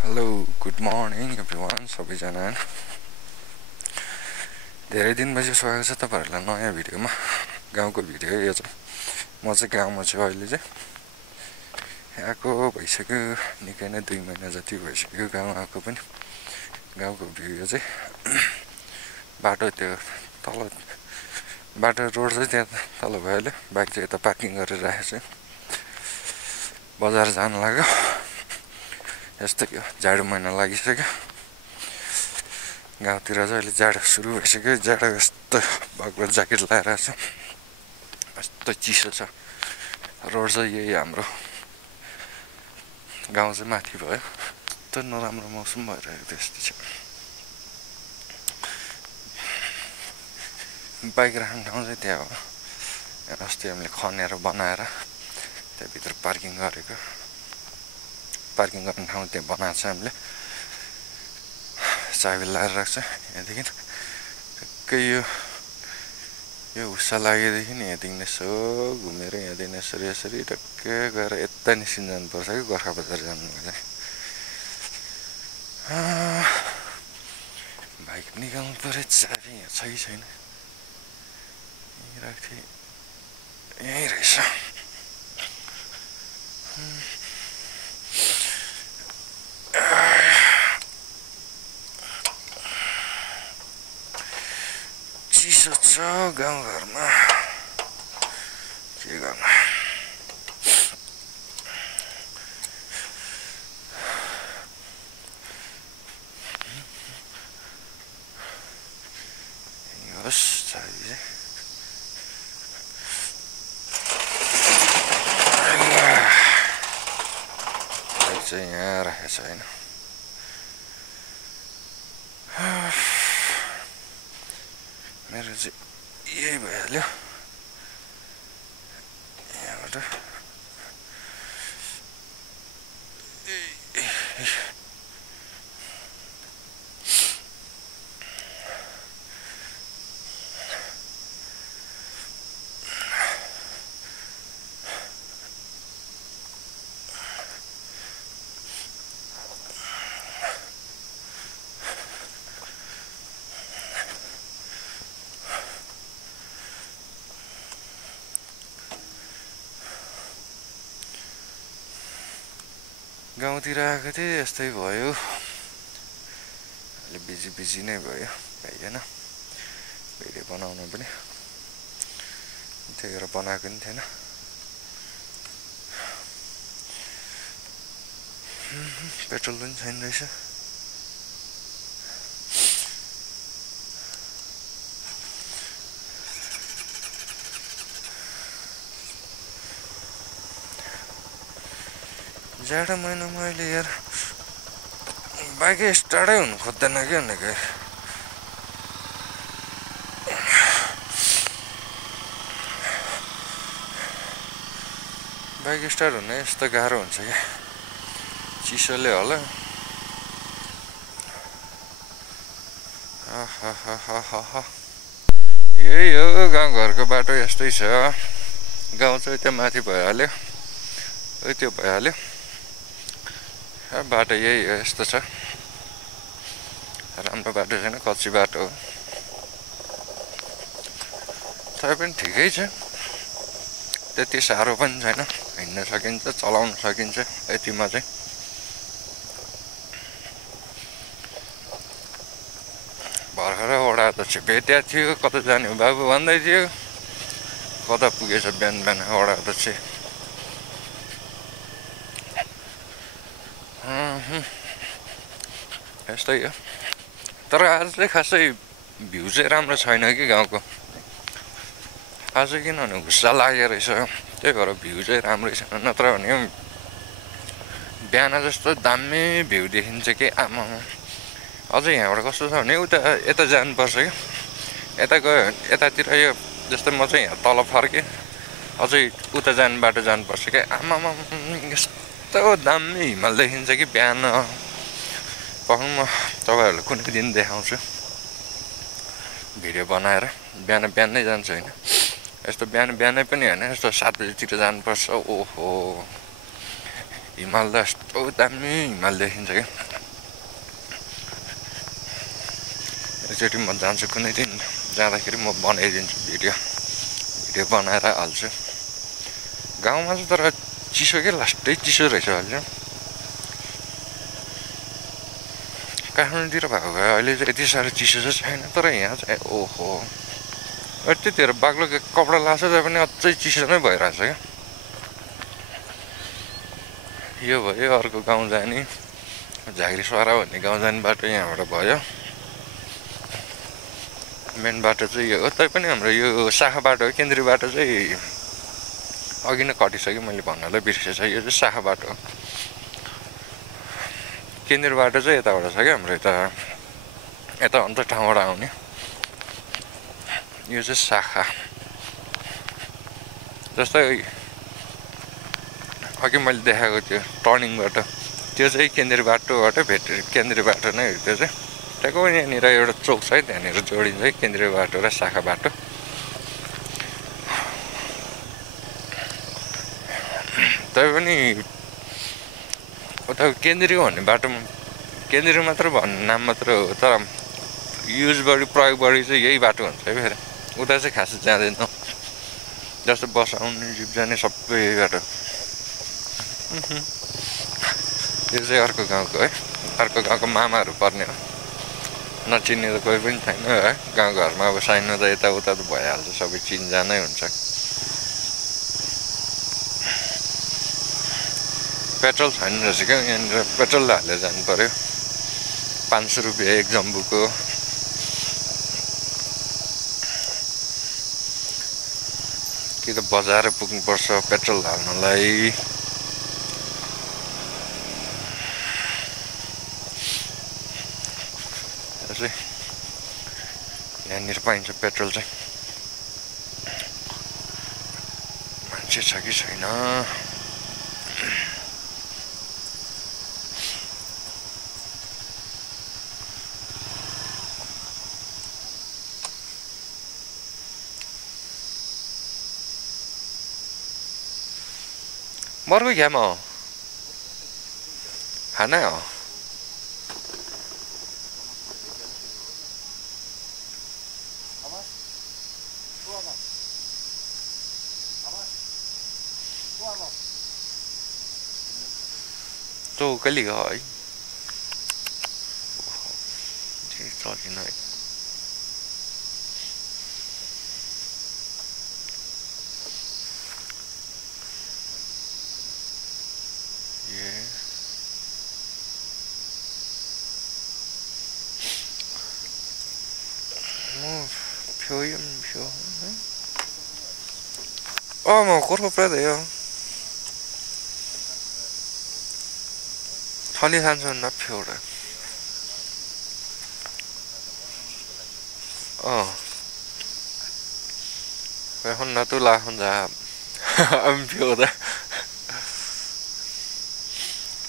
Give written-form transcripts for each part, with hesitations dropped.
Hello good morning everyone सबैजना धेरै दिनपछि स्वागत छ तपाईहरुलाई नयाँ भिडियोमा गाउँको भिडियो यो चाहिँ म चाहिँ गाउँमा छु अहिले चाहिँ आएको भइसक्यो निकै नै 2 महिना जति भइसक्यो गाउँ आएको पनि गाउँको भिडियो चाहिँ बाटो त्यो तल बाटो रोड चाहिँ त्यहाँ तल भइहाल्यो बाइक चाहिँ यता पार्किङ गरेर राखेको छु बजार जान लाग्यो यस्तै हो जाडो महिना लागिसक्यो गाउँतिर चाहिँ अहिले जाडो सुरु भइसक्यो जाडो यस्तो भएको ज्याकेट लगाएर छ यस्तो चिसो छ रोड चाहिँ यही हाम्रो गाउँ चाहिँ माथि भयो यस्तो नराम्रो मौसम भइरहेको त्यस्तो छ बाइक राख्ने ठाउँ चाहिँ त्यहाँ हो अस्ति हामीले खनेर बनाएर त्यहाँभित्र पार्किङ गरेको पार्किङ गर्ने ठाउँ त्यहाँ बनाएको छ हामीले चाबी लगाएर राख्छ यहाँदेखि टक्कै यो हुस्सा लागेदेखि यहाँदेखि यसो घुमेर यहाँदेखि यसरी टक्कै गएर यता निस्किन जानुपर्छ कि गोर्खा बजार जानुपर्छ बाइक निकाल्नु पर्यो चाबी यहाँ छ कि छैन यहीँ राख्थेँ यहीँ रहेछ चिसो छ गाउँघरमा के गर्नु होस् चाबी चाहिँ यहाँ राखेको छ होइन मेरो चाहिँ यही भइहाल्यो यहाँबाट गाउँतिर आएको थिएँ यस्तै भयो अलि बिजी नै भयो भइएन भिडियो बनाउनु पनि त्यही भएर बनाएको पनि थिएन पेट्रोल पनि छैन रहेछ जाडो महिनामा अहिले यार बाइकै स्टार्टै हुनु खोज्दैन क्या भनेको बाइक स्टार्ट हुन यस्तो गाह्रो हुन्छ क्या चिसोले होला यही हो गाउँघरको बाटो यस्तै छ गाउँ चाहिँ त्यो माथि भइहाल्यो त्यो भइहाल्यो बाटो यही हो यस्तो छ राम्रो बाटो छैन कच्ची बाटो हो तर पनि ठिकै छ त्यति साह्रो पनि छैन हिँड्न सकिन्छ चलाउन सकिन्छ यतिमा चाहिँ भर्खर वडा अध्यक्ष भेटेको थियो कता जाने हो बाबु भन्दै थियो कता पुगेछ बिहान वडा अध्यक्ष यस्तै हो तर आज चाहिँ खासै भ्यू चाहिँ राम्रो छैन कि गाउँको आज किनभने हुस्सा लागेको रहेछ त्यही भएर भ्यू चाहिँ राम्रै छैन नत्र भने बिहान जस्तो दामी भ्यू देखिन्छ कि आमा अझै यहाँबाट कस्तो छ भने उता यता जानुपर्छ क्या यता गयो यतातिर यो जस्तै म चाहिँ यहाँ तल फर्केँ अझै उता जाने बाटो जानुपर्छ क्या आमामा यस्तो दामी हिमाल देखिन्छ कि बिहान पक्का म तपाईँहरूलाई कुनै दिन देखाउँछु भिडियो बनाएर बिहान नै जान्छु होइन यस्तो बिहानै पनि होइन यस्तो 7 बजेतिर जानुपर्छ ओहो हिमाल त यस्तो दामी हिमाल देखिन्छ क्या एकैचोटि म जान्छु कुनै दिन जाँदाखेरि म बनाइदिन्छु भिडियो बनाएर हाल्छु गाउँमा चाहिँ तर चिसो के लास्टै चिसो रहेछ अहिले काठमाडौँतिर भएको भए अहिले चाहिँ यति साह्रो चिसो चाहिँ छैन तर यहाँ चाहिँ ओहो त्यतिखेर बाक्लो कपडा लाएको छ पनि अझै चिसो नै भइरहेछ क्या यो भयो अर्को गाउँ जाने झाँक्री सरा भन्ने गाउँ जाने बाटो यहाँबाट भयो मेन बाटो चाहिँ यो हो तैपनि हाम्रो यो शाखा बाटो हो केन्द्रीय बाटो चाहिँ अघि नै कटिसक्यो मैले भन्नलाई बिर्सेछ यो चाहिँ शाखा बाटो हो केन्द्रीय बाटो चाहिँ यताबाट छ क्या हाम्रो यता अन्त ठाउँबाट आउने यो चाहिँ शाखा जस्तै अघि मैले देखाएको त्यो टर्निङ बाटो त्यो चाहिँ केन्द्रीय बाटोबाट केन्द्रीय बाटो नै हो त्यो चाहिँ त्यहाँको यहाँनिर एउटा चोक छ है त्यहाँनिर जोडिन्छ है केन्द्रीय बाटो र शाखा बाटो तैपनि उता केन्द्रीय भन्ने बाटोमा केन्द्रीय मात्र भन्ने नाम मात्र हो तर युज प्रयोग बढी चाहिँ यही बाटो हुन्छ है फेरि उता चाहिँ खास जाँदैन जस्तो बस आउने जिप जाने सबै यही बाटो यो चाहिँ अर्को गाउँको है अर्को गाउँको मामाहरू पर्ने हो नचिन्ने त कोही पनि छैन है गाउँघरमा अब साइनो त यताउता त भइहाल्छ सबै चिनजानै हुन्छ पेट्रोल छैन रहेछ क्या यहाँनिर पेट्रोल हालेर जानु पर्यो 500 रुपियाँ एक जम्बुको कि त बजार पुग्नुपर्छ पेट्रोल हाल्नलाई यहाँनिर पाइन्छ पेट्रोल चाहिँ मान्छे छ कि छैन मर्को क्या म खाना हो तो कहिले गयो है चलेन है ma kurva prede ja. Tali hansen na pjore. Vậy hôm nay tôi là hôm giờ âm phiêu đó.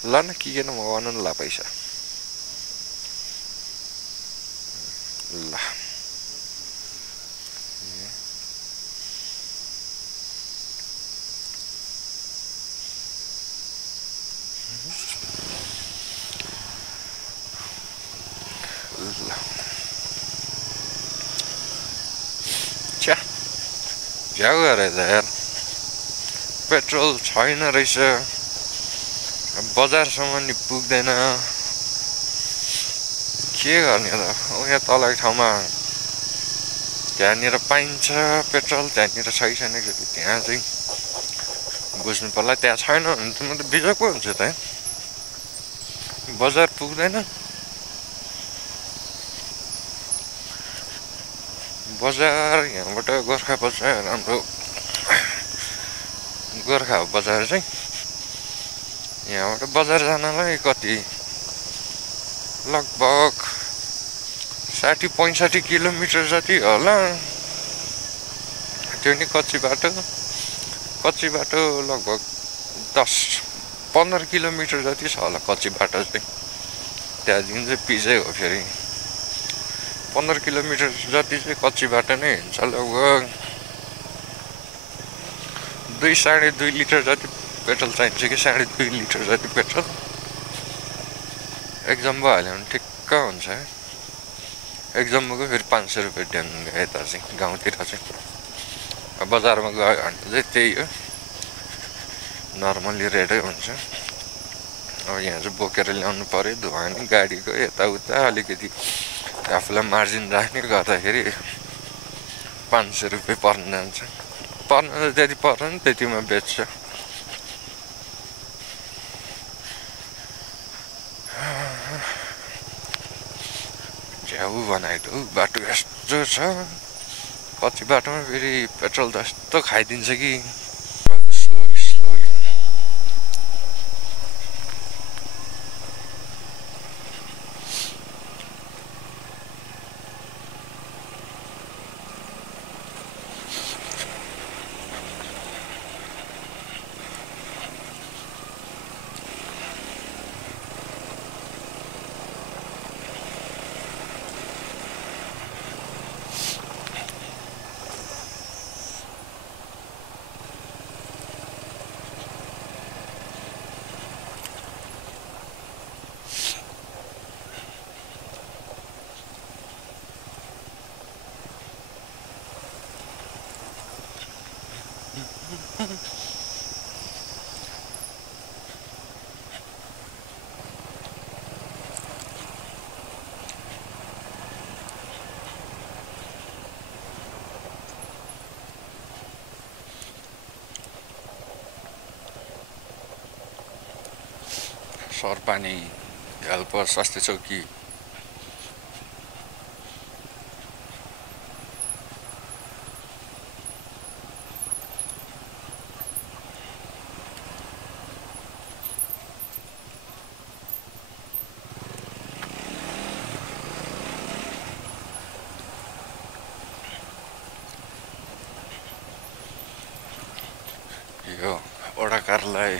Lana kia nó mà nó là paisa. La. Chà. Giá gare there. Petrol छैन रहेछ. बजारसम्म नि पुग्दैन. के गर्ने त? यहाँ तलको ठाउँमा त्यहाँनिर पाइन्छ पेट्रोल, त्यहाँनिर छैन कि त्यहाँ चाहिँ बुझ्नु पर्ला त्यहाँ छैन भने त म त बिजोक पो हुन्छ त. बजार पुग्दैन. बजार यहाँबाट गोर्खा बजार हाम्रो गोर्खा बजार चाहिँ यहाँबाट बजार जानलाई कति लगभग 60-65 किलोमिटर जति होला. त्यो नि कच्ची बाटो लगभग 10-15 किलोमिटर जति छ होला कच्ची बाटो चाहिँ. त्यहाँदेखि चाहिँ पिजै हो फेरि 15 किलोमिटर जति चाहिँ कच्ची बाटो नै हुन्छ. लगभग 2-2.5 लिटर जति पेट्रोल चाहिन्छ कि 2.5 लिटर जति पेट्रोल एक जम्बो हाल्यो भने ठिक्क हुन्छ. एक जम्बोको फेरि 500 रुपियाँ ढ्याङ्ग यता चाहिँ गाउँतिर चाहिँ बजारमा गयो भने चाहिँ त्यही हो नर्मली रेटै हुन्छ अब यहाँ चाहिँ बोकेर ल्याउनु पर्यो धुवानी गाडीको यताउता अलिकति आफूलाई मार्जिन राख्ने गर्दाखेरि 500 रुपियाँ पर्न जान्छ पर्न त त्यति पर्दैन त्यतिमा बेच्छ झ्याउ बनाइदो बाटो यस्तो छ कति बाटोमा फेरि पेट्रोल त यस्तो खाइदिन्छ कि स्लोली स्लोली सरपानी हेल्प स्वास्थ्य चौकी यो वडा कार्यालय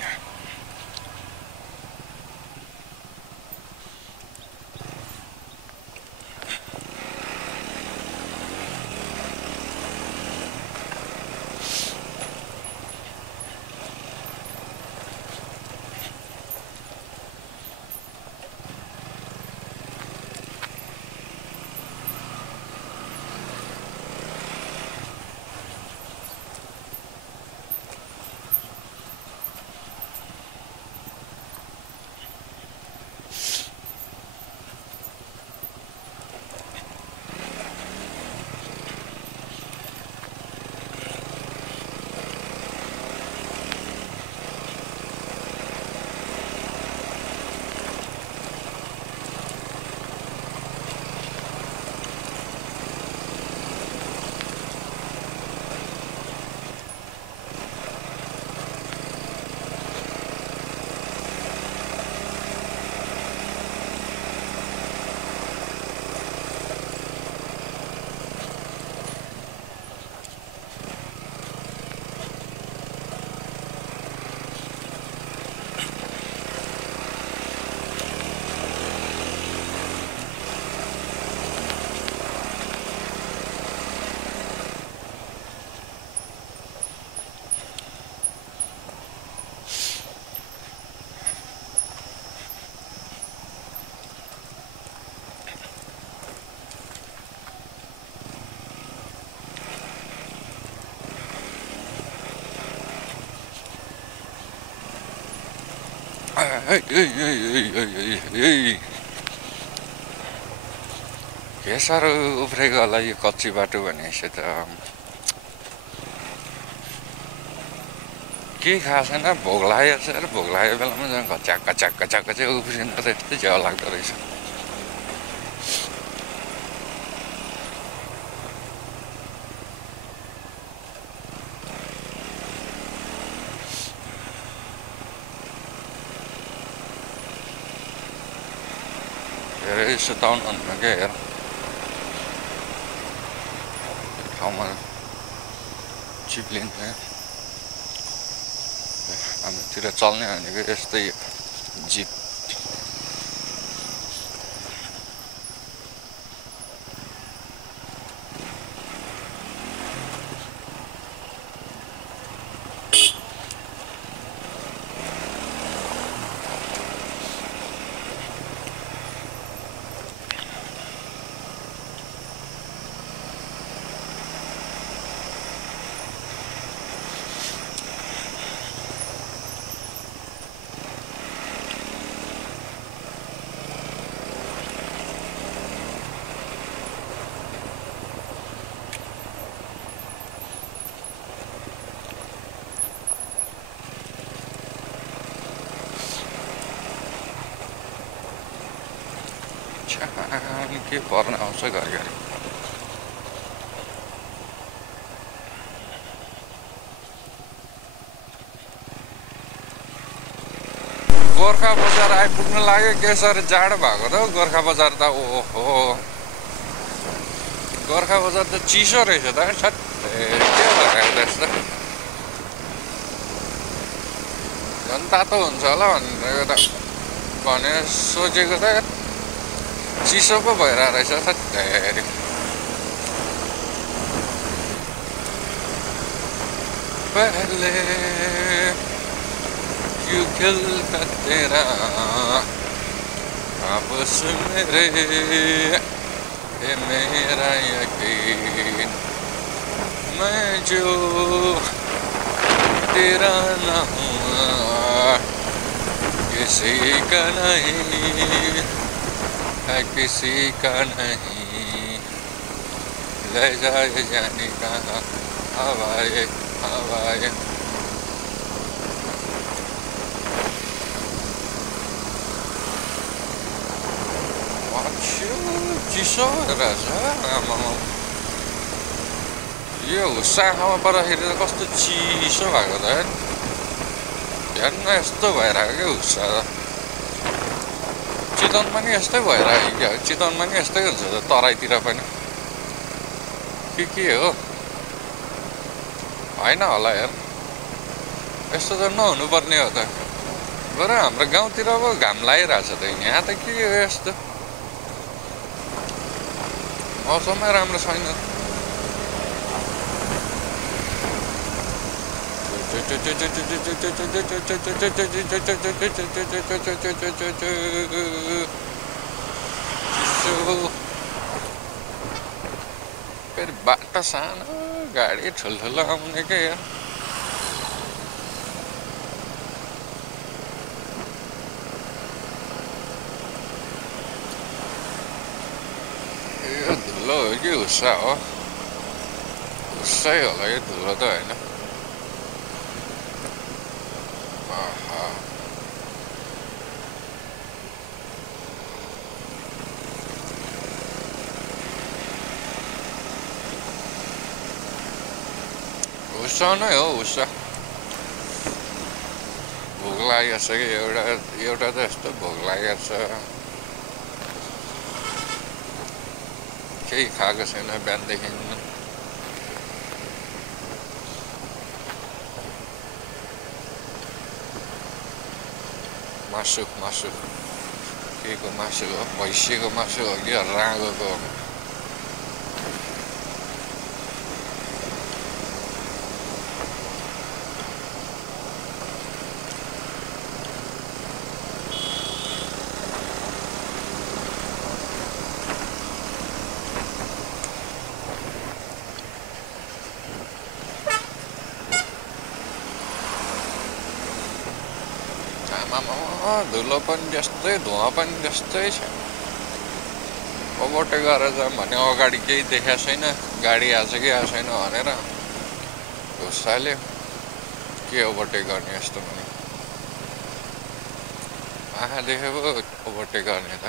के साह्रो उफ्रेको होला यो कच्ची बाटो भनेपछि त के खाएको छैन भोक लागेको छ र भोक लागेको बेलामा झन् घच्याक घच्याक घच्याक घच्याक उफ्रिँदा त यस्तै झ्याउ लाग्दो रहेछ धेरै सुताउनु हुन्न क्या हेर ठाउँमा चिप्लिन्छ हाम्रोतिर चल्ने भनेको यस्तै जिप छान के पर्न आउँछ घरिघरि गोर्खा बजार आइपुग्न लाग्यो के सर जाडो भएको त गोर्खा बजार त ओहो गोर्खा बजार त चिसो रहेछ त छट के भइरहेको त्यस्तो झन् तातो हुन्छ होला भनेर सोचेको त चिसो पो भइरहेको रहेछ थेरी पहले क्यों खिलता तेरा आपस मेरे है मेरा यकीन मैं जो तेरा ना हुआ किसी का नहीं है किसी का नहीं ले जाए जाने का हवाए हवाए चिसो रहेछ यो हुस्साखामा पर्दाखेरि त कस्तो चिसो भएको त हेर्न यस्तो भइरहेको क्या हुस्सा चितवनमा नि यस्तै भइरहेको क्या चितवनमा नि यस्तै हुन्छ त तराईतिर पनि के हो होइन होला हेर यस्तो त नहुनुपर्ने हो त बरु हाम्रो गाउँतिर पो घाम लागिरहेछ त यहाँ त के हो यस्तो मौसमै राम्रो छैन फेरि बाटो सानो गाडी ठुल्ठुलो आउने के धुलो हो कि हुस्सा हो हुस्सै होला यो धुलो त होइन हुस्सा नै हो हुस्सा भोक लागेको छ कि एउटा त यस्तो भोक लागेको छ केही खाएको छैन बिहानदेखि मासु के को मासु हो भैँसीको मासु हो कि राँगोको धुलो पनि त्यस्तै धुवा पनि त्यस्तै छ ओभरटेक गरेर जाऊँ भने अगाडि केही देखाएको छैन गाडी आएको छ कि आएको छैन भनेर हुस्साले के ओभरटेक गर्ने यस्तो भने आँखा देखेको ओभरटेक गर्ने त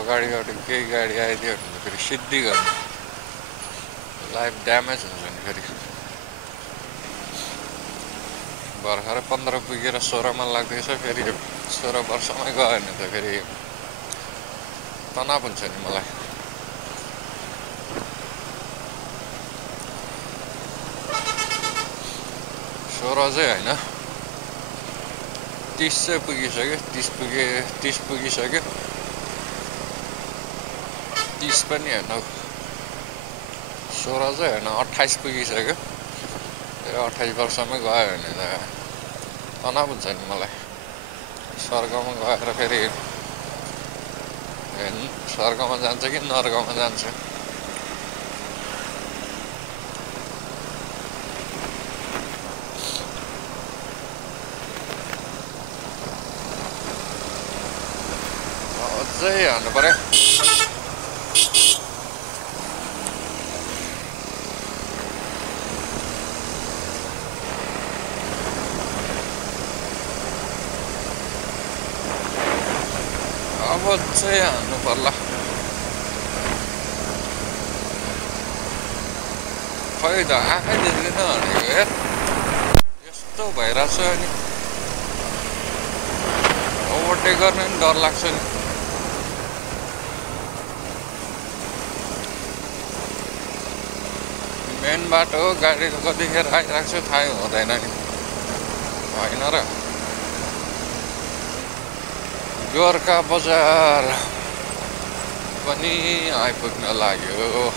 अगाडिबाट केही गाडी आइदियो भने फेरि सिद्धि गर्ने लाइफ ड्यामेज हुन्छ नि फेरि भर्खर 15 पुगेर 16 मा लाग्दैछ फेरि 16 वर्षमै गयो भने त फेरि तनाव हुन्छ नि मलाई 16 चाहिँ होइन 30 चाहिँ पुगिसक्यो 30 पुगिसक्यो 30 पनि होइन 16 चाहिँ होइन 28 पुगिसक्यो 28 वर्षमै गयो भने त तनाव हुन्छ नि मलाई स्वर्गमा गएर फेरि स्वर्गमा जान्छ कि नर्कमा जान्छ अझै हान्नु पर्यो अब चाहिँ हान्नु पर्ला खै त आँखै देख्दैन भनेको यार यस्तो भइरहेछ अनि ओभरटेक गर्न पनि डर लाग्छ नि मेन बाटो हो गाडी त कतिखेर आइरहेको छ थाहै हुँदैन नि होइन र गोर्खा बजार पनि आइपुग्न लाग्यो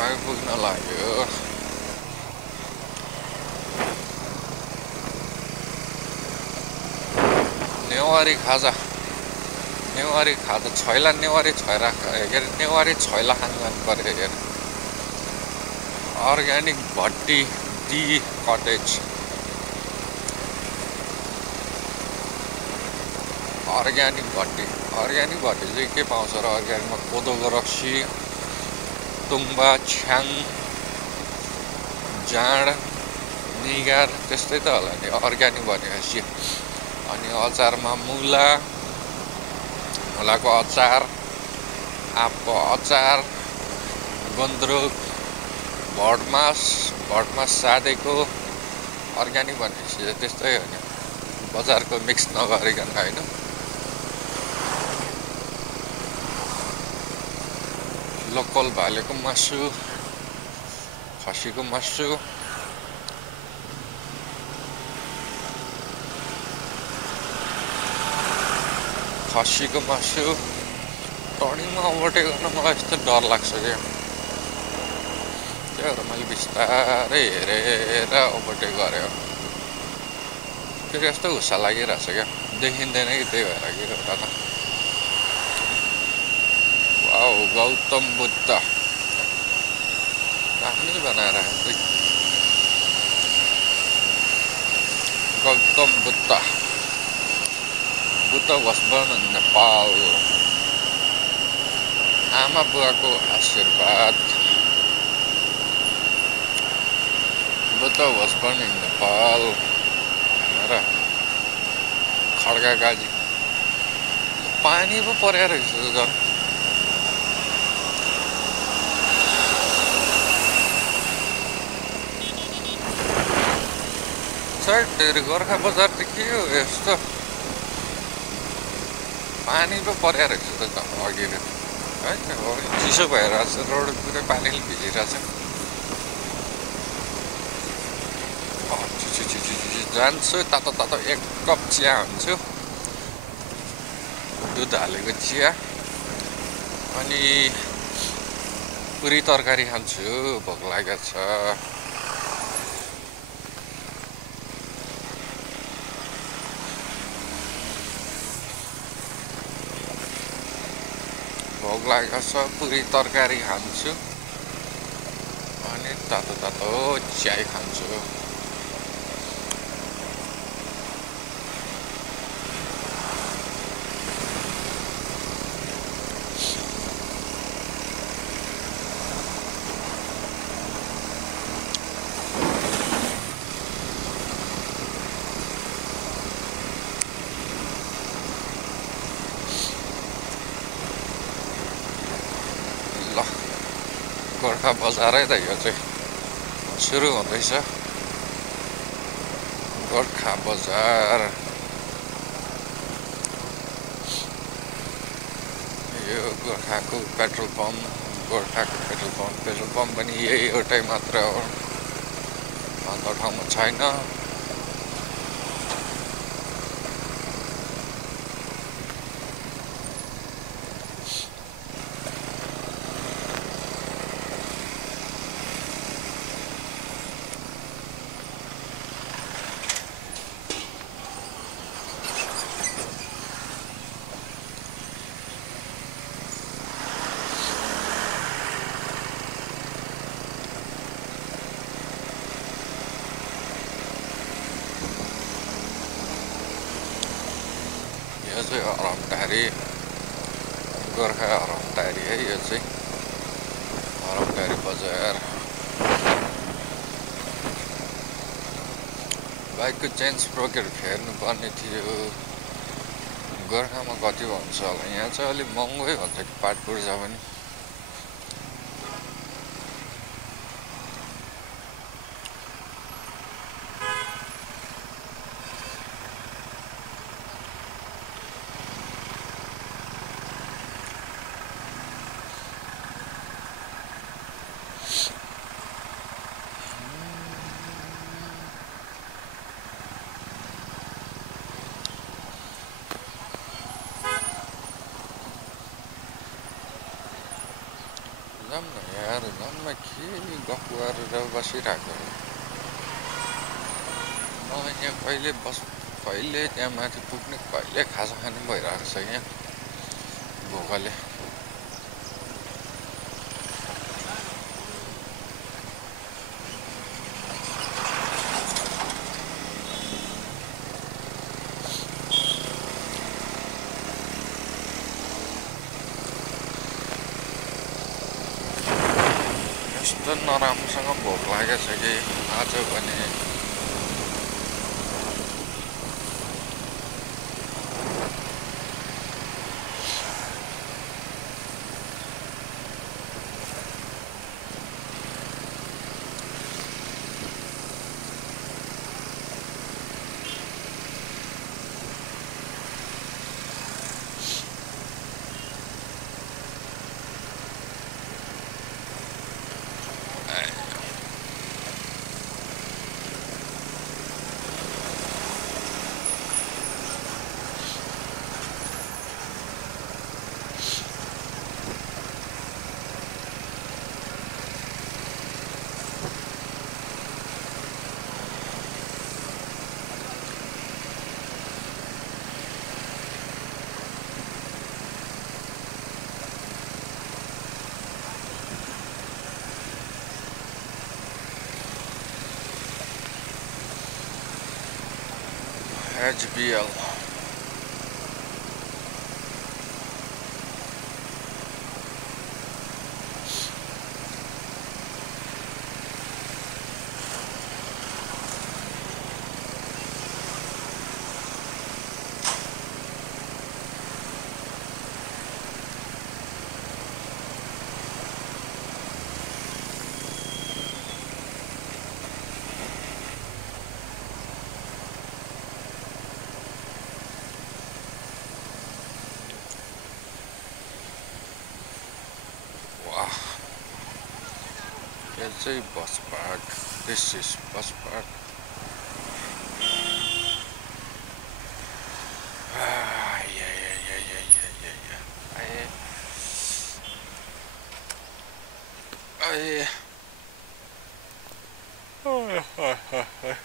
आइपुग्न लाग्यो नेवारी खाजा छैला नेवारी छैरा के अरे नेवारी छैला खानु जानु पर्यो अरे अर्ग्यानिक भट्टी डी कटेज अर्ग्यानिक भट्टी चाहिँ के पाउँछ र अर्ग्यानिकमा कोदोको रक्सी तुम्बा छ्याङ जाँड निगार त्यस्तै त होला नि अर्ग्यानिक भनेपछि अनि अचारमा मुलाको अचार आँपको अचार गुन्द्रुक भटमास सादेको अर्ग्यानिक भनेपछि त्यस्तै हो नि बजारको मिक्स नगरिकन होइन लोकल भालेको मासु खसीको मासु टर्निङमा ओभरटेक गर्न मलाई यस्तो डर लाग्छ क्या त्यही भएर मैले बिस्तारै हेरेर ओभरटेक गरेँ फेरि यस्तो हुस्सा लागिरहेछ क्या देखिँदैन कि त्यही भएर कि एउटा त वाउ गौतम बुद्ध राम्रै बनाएर Gautam Buddha was born in Nepal. आमा बुवाको आशीर्वाद Buddha was born in Nepal भनेर खड्गा गाजी पानी पो परेर रहेछ झन् गोर्खा बजार त के हो यस्तो पानी पो परेर रहेछ त अघि है चिसो भइरहेछ रोड पुरै पानीले भिजिरहेछ जान्छु तातो एक कप चिया हुन्छु दुध हालेको चिया अनि पुरी तरकारी खान्छु भोक लागेको छ भोक लागेको छ पुरी तरकारी खान्छु अनि तातो चिया खान्छु गोर्खा बजारै त यो चाहिँ सुरु हुँदैछ गोर्खा बजार यो गोर्खाको पेट्रोल पम्प पनि यही एउटै मात्र हो अन्त ठाउँमा छैन यो चाहिँ हरमटारी गोर्खा हरमटारी है यो चाहिँ हरमटारी बजार बाइकको चेन स्प्रोकेट फेर्नु पर्ने थियो गोर्खामा कति भन्छ होला यहाँ चाहिँ अलिक महँगै भन्छ कि पार्ट पुर्जा पनि जाऊँ न यार जाऊँ न के गफ गरेर बसिरहेको मलाई यहाँ कहिले त्यहाँ माथि पुग्ने कहिले खाजा खाने भइरहेको छ यहाँ भोकले यस्तो नराम्रोसँग भोक लागेको छ कि आज भने HBL It's a bus park. This is bus park. Yeah.